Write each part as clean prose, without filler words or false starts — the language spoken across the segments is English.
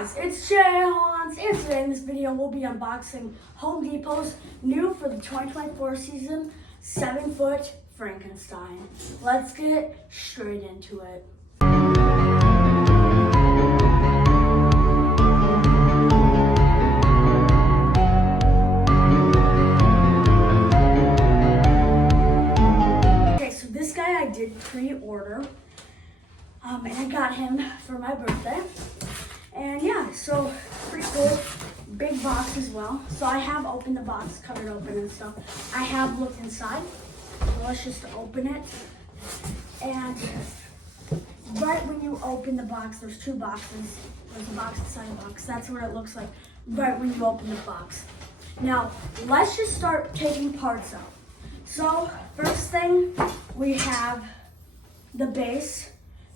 guys, it's J.A.HAUNTS, and today in this video we'll be unboxing Home Depot's new for the 2024 season 7-foot Frankenstein. Let's get straight into it. Okay, so this guy I did pre-order, and I got him for my birthday. And yeah, so pretty cool. Big box as well. So I have opened the box, cut it open and stuff. I have looked inside. So let's just open it. And right when you open the box, there's two boxes. There's a box inside a box. That's what it looks like right when you open the box. Now, let's just start taking parts out. So first thing, we have the base.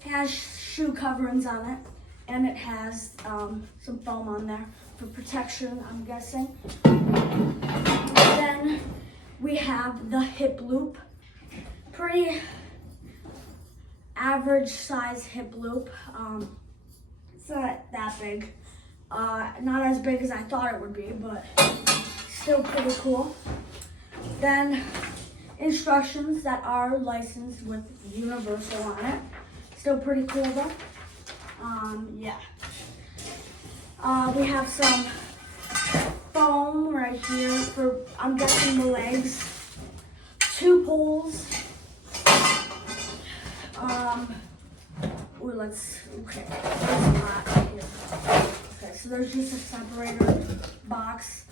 It has shoe coverings on it. And it has some foam on there for protection, I'm guessing. Then we have the hip loop. Pretty average size hip loop. It's not that big. Not as big as I thought it would be, but still pretty cool. Then instructions that are licensed with Universal on it. Still pretty cool though. Yeah. We have some foam right here for, I'm guessing, the legs. Two poles. Okay, there's a lot right here. Okay, so there's just a separator box.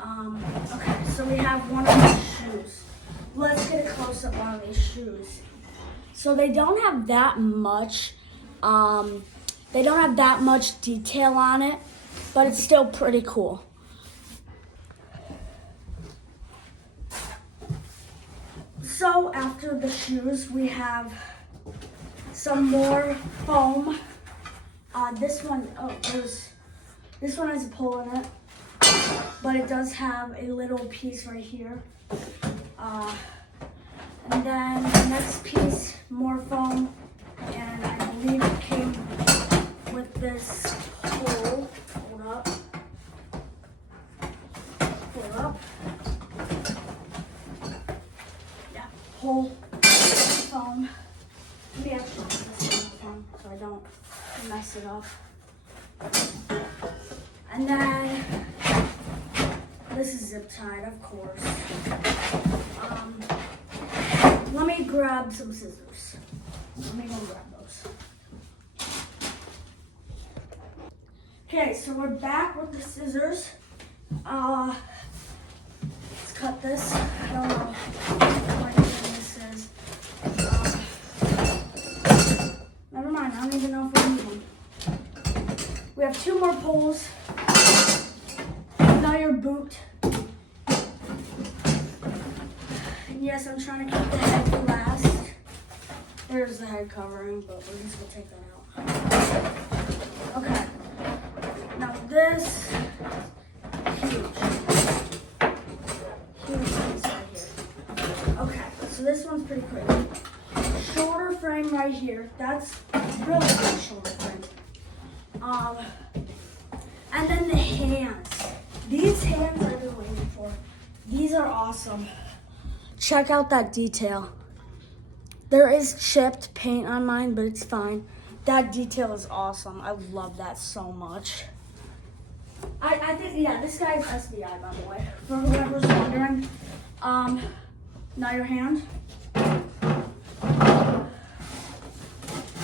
Okay, so we have one of these shoes. Let's get a close up on these shoes. So they don't have that much, detail on it, but it's still pretty cool. So after the shoes, we have some more foam. This one has a pole in it, but it does have a little piece right here. And then the next piece, more foam, and I believe it came with this hole. Hold up. Yeah, hole, foam. Let me actually put this in the foam so I don't mess it up. And then this is zip tied, of course. Let me grab some scissors. Let me go grab those. Okay, so we're back with the scissors. Let's cut this. I don't know what anything this is. Never mind, I don't even know if we need them. We have two more poles. Now your boot. And yes, I'm trying to keep the head for last. There's the head covering, but we're just gonna take that out. Okay. Now this huge piece right here. Okay, so this one's pretty crazy. Shoulder frame right here. That's really good shoulder frame. And then the hands. These hands I've been waiting for. These are awesome. Check out that detail. There is chipped paint on mine, but it's fine. That detail is awesome. I love that so much. I think, yeah, this guy's SBI, by the way, for whoever's wondering. Now your hand.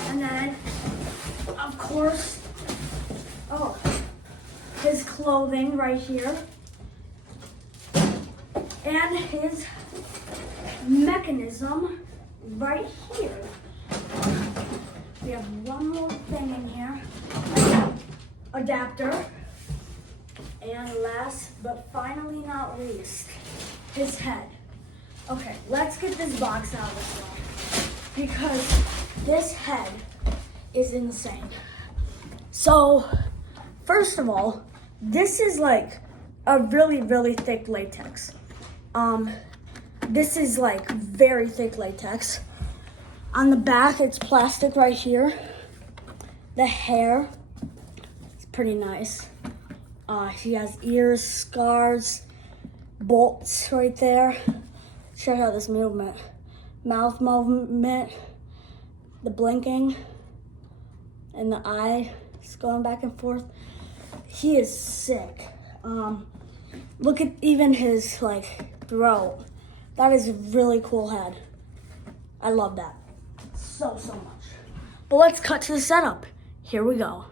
And then, of course, his clothing right here. And his mechanism right here. We have one more thing in here. Adapter. And last but finally not least, his head. Okay, let's get this box out of this one, because this head is insane. So, first of all, this is like a really, really thick latex. This is like very thick latex. On the back, it's plastic right here. The hair pretty nice. He has ears, scars, bolts right there. Check out this movement. Mouth movement, the blinking, and the eye is going back and forth. He is sick. Look at even his like throat. That is a really cool head. I love that so much. But let's cut to the setup. Here we go.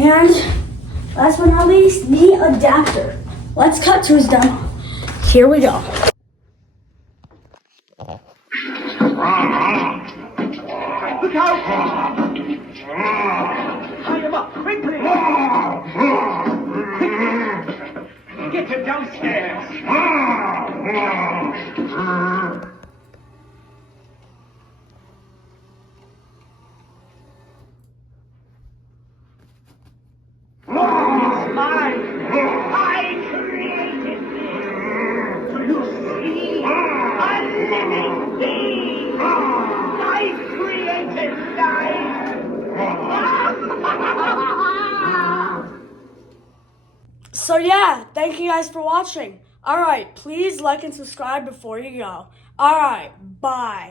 And last but not least, the adapter. Let's cut to his demo. Here we go. Look out! Tie him up, quickly! Get him downstairs! Mine! I created this! Do you see? A living being! I created life! So yeah, thank you guys for watching. Alright, please like and subscribe before you go. Alright, bye.